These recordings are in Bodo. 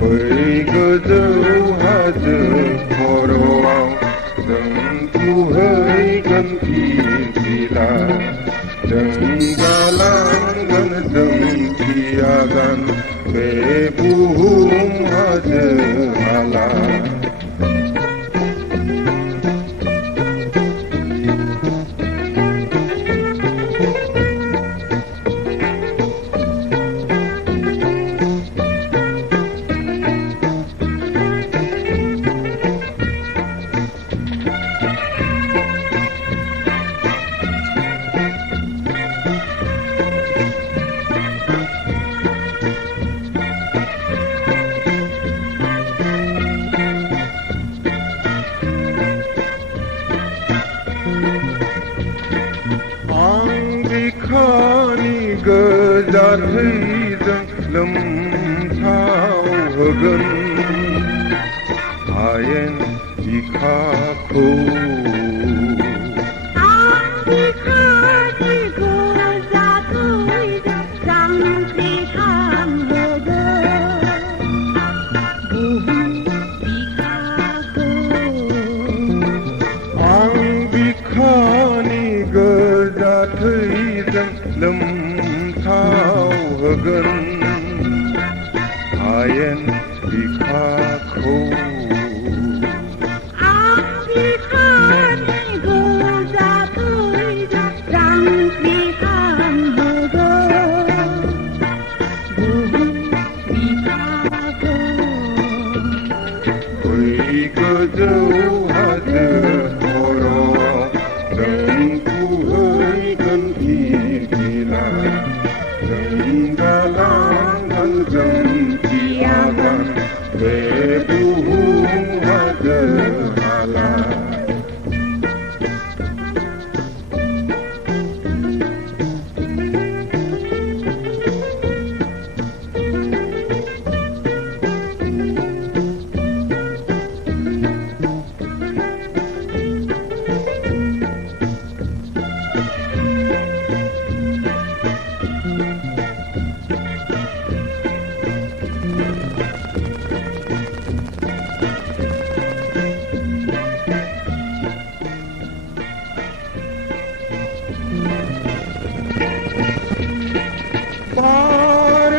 बै गोजौ हाजो खर'आव जोंखौहैगोन फिरफिला जों गालांगोन जोंथियागोन बे बुहुम हाजो हाला बिखानि गोजा थैजों लोमसावहोगोन हायेन बिखाखौ बिखानि गोजा थैजों जांख्रिखांहोगोन बुहुम बिखाखौ आं बिखानि गोजा थैजों लोमसावहोगोन हायेन बिखाखौ आं बिखानि गोजा थैजों जांख्रिखांहोगोन बुहुम बिखाखौ बै गोजौ हाजो खर'आव जोंखौहैगोन फिरफिला जों गालांगोन जोंथियागोन बे बुहुम हाजो हाला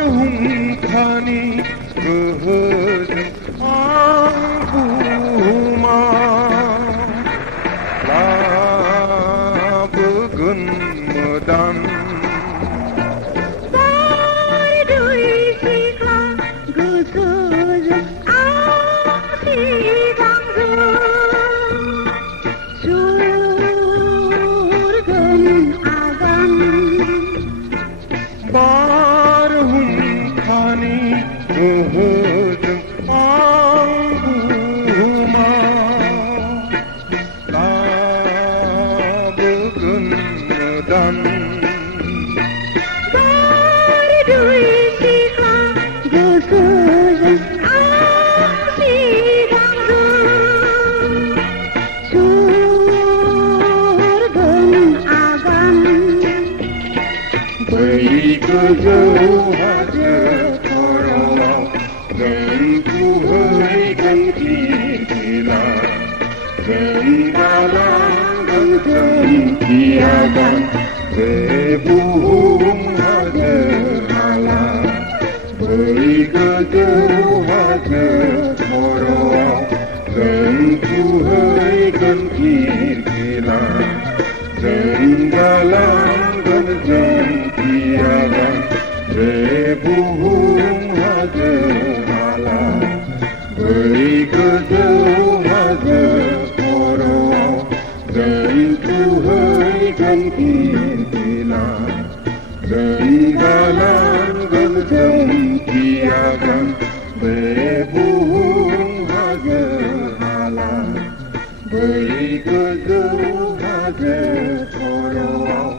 बारहुंखानि गोहोजों आं बुहुमाव लाबोगोन मोदान बारदै सिख्ला गोसोजों आं सिगांजों सुरगोन आगान बारहुंखानि गोहोजों आं बुहुमाव लाबोगोन मोदान बारदै सिख्ला गोसोजों आं सिगांजों सुरगोन आगान बै गोजौ हाजो खर'आव जोंखौहैगोन फिरफिला जों गालांगोन जोंथियागोन बे बुहुम हाजो हाला बै गोजौ हाजो खर'आव जोंखौहैगोन फिरफिला जों गालांगोन जोंथियागोन बे बुहुम हाजो हाला बै गोजौ हाजो खर'आव जोंखौहैगोन फिरफिला जों गालांगोन जोंथियागोन बे बुहुम हाजो हाला बै गोजौ हाजो खर'आव